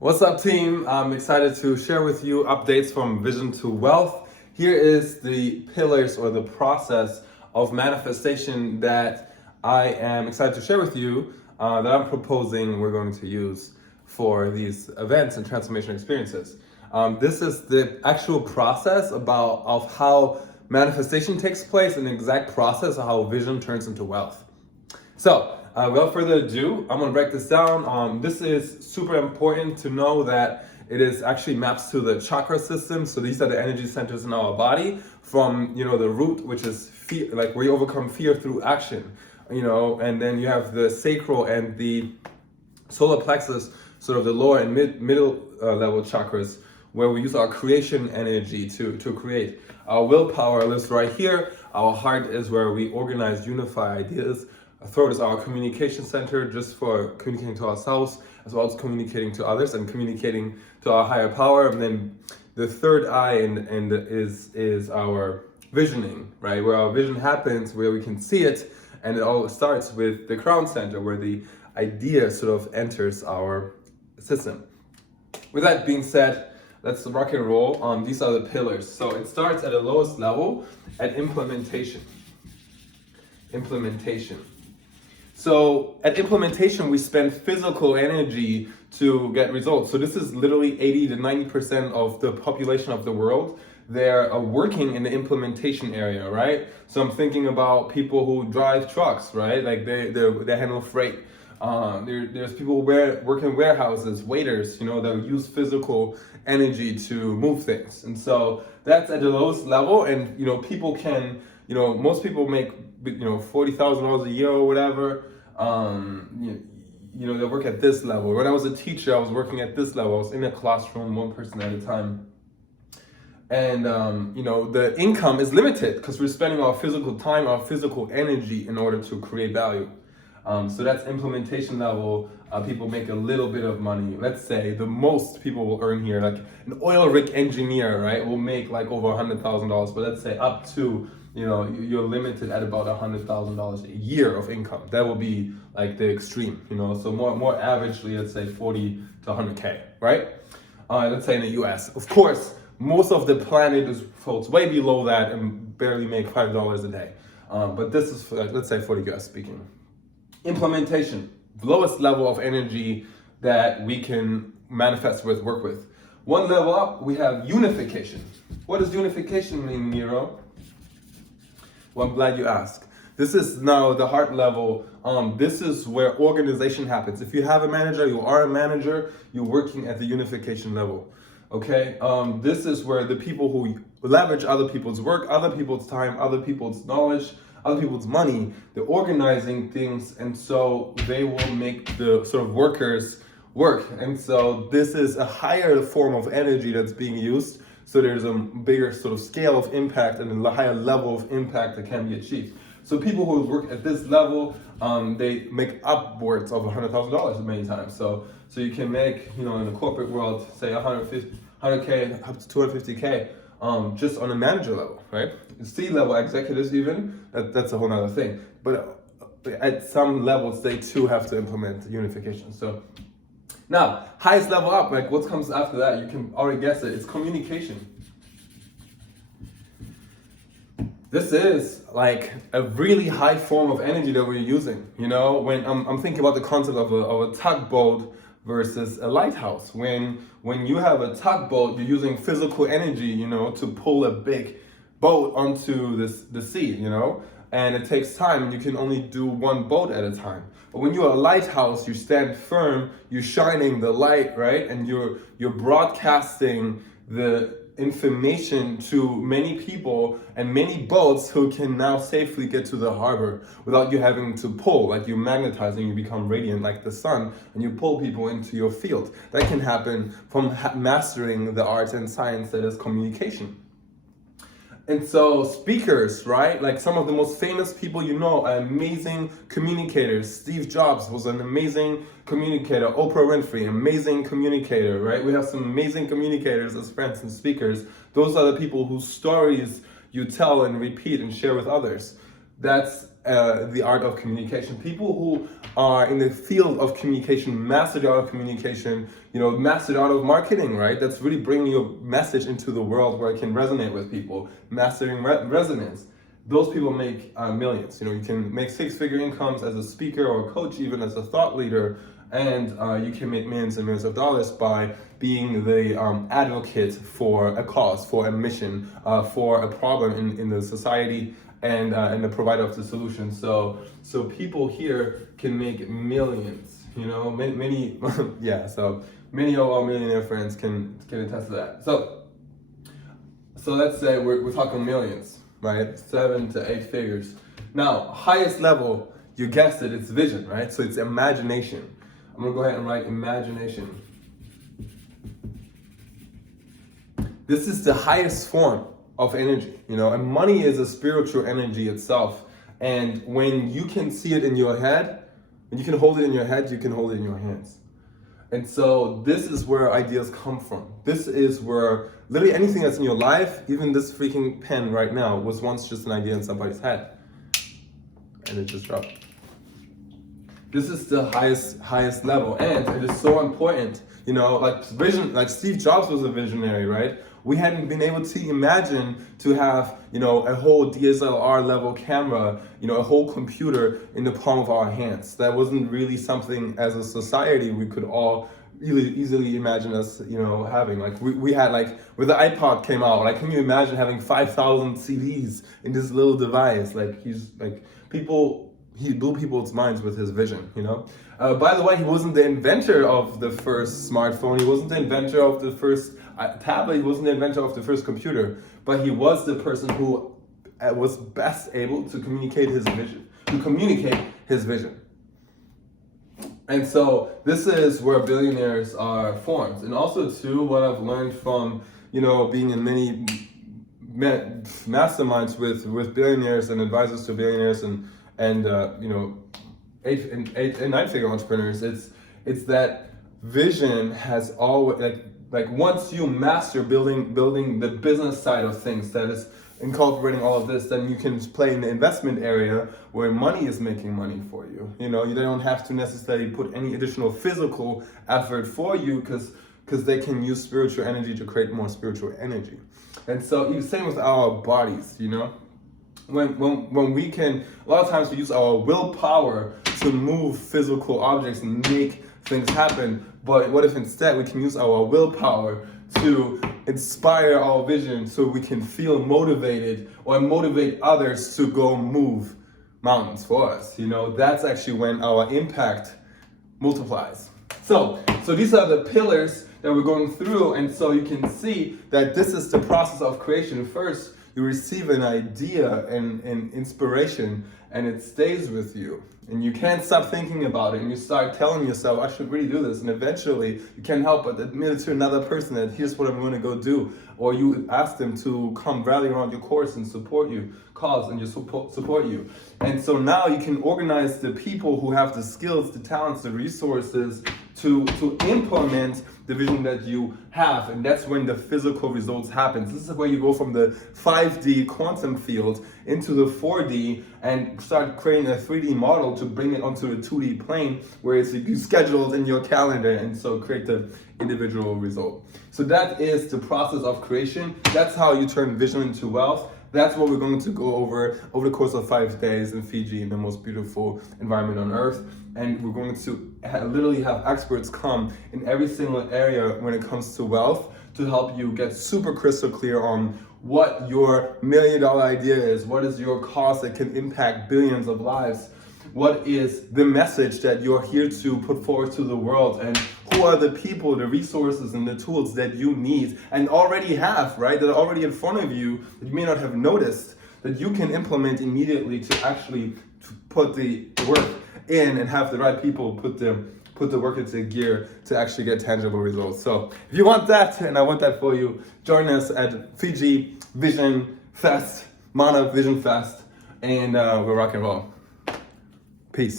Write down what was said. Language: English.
What's up, team? I'm excited to share with you updates from vision to wealth. Here is the pillars or the process of manifestation that I am excited to share with you, that I'm proposing we're going to use for these events and transformation experiences. This is the actual process of how manifestation takes place, and the exact process of how vision turns into wealth. So, without further ado, I'm gonna break this down. This is super important to know that it is actually maps to the chakra system. So these are the energy centers in our body, from the root, which is fear, like where you overcome fear through action, and then you have the sacral and the solar plexus, sort of the lower and middle level chakras, where we use our creation energy to create. Our willpower lives right here. Our heart is where we organize, unify ideas. Our throat is our communication center, just for communicating to ourselves, as well as communicating to others and communicating to our higher power. And then the third eye is our visioning, right? Where our vision happens, where we can see it, and it all starts with the crown center, where the idea sort of enters our system. With that being said, let's rock and roll. These are the pillars. So it starts at the lowest level at implementation. So at implementation, we spend physical energy to get results. So this is literally 80 to 90% of the population of the world. They're working in the implementation area, right? So I'm thinking about people who drive trucks, right? Like they handle freight. There's people who work in warehouses, waiters, that use physical energy to move things. And so that's at the lowest level. And, people can, most people make, $40,000 a year or whatever. They work at this level. When I was a teacher, I was working at this level. I was in a classroom, one person at a time. And, the income is limited because we're spending our physical time, our physical energy in order to create value. So that's implementation level. People make a little bit of money. Let's say the most people will earn here, like an oil rig engineer, right, will make like over $100,000. But let's say up to, you're limited at about $100,000 a year of income. That will be like the extreme, So more averagely, let's say 40 to 100K, right? Let's say in the US. Of course, most of the planet falls way below that and barely make $5 a day. But this is, let's say, for the US speaking. Implementation, lowest level of energy that we can manifest with, work with. One level up, we have unification. What does unification mean, Miro? Well, I'm glad you asked. This is now the heart level. This is where organization happens. If you have a manager, you are a manager, you're working at the unification level. Okay, this is where the people who leverage other people's work, other people's time, other people's knowledge, other people's money, they're organizing things, and so they will make the sort of workers work. And so this is a higher form of energy that's being used. So there's a bigger sort of scale of impact and a higher level of impact that can be achieved. So people who work at this level, they make upwards of $100,000 many times. So you can make, in the corporate world, say 100K up to 250K. Just on a manager level, right? C-level executives even, that's a whole nother thing. But at some levels, they too have to implement unification. So now, highest level up, like what comes after that, you can already guess it, it's communication. This is like a really high form of energy that we're using. When I'm thinking about the concept of a tugboat versus a lighthouse. When you have a tugboat, you're using physical energy, to pull a big boat onto the sea, and it takes time. You can only do one boat at a time. But when you're a lighthouse, you stand firm, you're shining the light, right? And you're broadcasting the information to many people and many boats who can now safely get to the harbor without you having to pull. Like you're magnetizing, you become radiant like the sun, and you pull people into your field. That can happen from mastering the art and science that is communication. And so speakers, right? Like some of the most famous people are amazing communicators. Steve Jobs was an amazing communicator. Oprah Winfrey, amazing communicator, right? We have some amazing communicators as friends and speakers. Those are the people whose stories you tell and repeat and share with others. That's the art of communication. People who are in the field of communication, master the art of communication, master the art of marketing, right? That's really bringing your message into the world where it can resonate with people, mastering resonance. Those people make millions. You can make six-figure incomes as a speaker or a coach, even as a thought leader, and you can make millions and millions of dollars by being the advocate for a cause, for a mission, for a problem in the society, and the provider of the solution. So people here can make millions. Many yeah. So many of our millionaire friends can attest to that. So let's say we're talking millions, right? 7 to 8 figures. Now, highest level, you guessed it, it's vision, right? So it's imagination. I'm gonna go ahead and write imagination. This is the highest form of energy, and money is a spiritual energy itself. And when you can see it in your head, when you can hold it in your head, you can hold it in your hands. And so this is where ideas come from. This is where literally anything that's in your life, even this freaking pen right now, was once just an idea in somebody's head. And it just dropped. This is the highest level, and it is so important. Like vision, like Steve Jobs was a visionary, right? We hadn't been able to imagine to have, a whole DSLR level camera, a whole computer in the palm of our hands. That wasn't really something as a society we could all really easily imagine us, having. Like we had, like, when the iPod came out, like, can you imagine having 5,000 CDs in this little device? Like, he blew people's minds with his vision, By the way, he wasn't the inventor of the first smartphone. He wasn't the inventor of the first tablet. He wasn't the inventor of the first computer. But he was the person who was best able to communicate his vision. And so this is where billionaires are formed. And also, too, what I've learned from, being in many masterminds with billionaires and advisors to billionaires and 8 and 9-figure entrepreneurs, it's that vision has always, like once you master building the business side of things, that is incorporating all of this, then you can play in the investment area where money is making money for you. You don't have to necessarily put any additional physical effort for you, because they can use spiritual energy to create more spiritual energy. And so same with our bodies, When we can, a lot of times we use our willpower to move physical objects and make things happen. But what if instead we can use our willpower to inspire our vision so we can feel motivated or motivate others to go move mountains for us? That's actually when our impact multiplies. So these are the pillars that we're going through. And so you can see that this is the process of creation. First, you receive an idea and inspiration, and it stays with you. And you can't stop thinking about it, and you start telling yourself, I should really do this. And eventually, you can't help but admit it to another person that here's what I'm going to go do. Or you ask them to come rally around your course and support you, support you. And so now you can organize the people who have the skills, the talents, the resources to implement the vision that you have. And that's when the physical results happen. This is where you go from the 5D quantum field into the 4D and start creating a 3D model to bring it onto the 2D plane, where it's scheduled in your calendar, and so create the individual result. So that is the process of creation. That's how you turn vision into wealth. That's what we're going to go over the course of 5 days in Fiji, in the most beautiful environment on earth. And we're going to literally have experts come in every single area when it comes to wealth to help you get super crystal clear on what your $1 million idea is, what is your cause that can impact billions of lives, what is the message that you're here to put forward to the world, and who are the people, the resources, and the tools that you need and already have, right? That are already in front of you that you may not have noticed, that you can implement immediately to actually put the work in and have the right people put the work into gear to actually get tangible results. So if you want that, and I want that for you, join us at Fiji Vision Fest, Mana Vision Fest, and we'll rock and roll. Peace.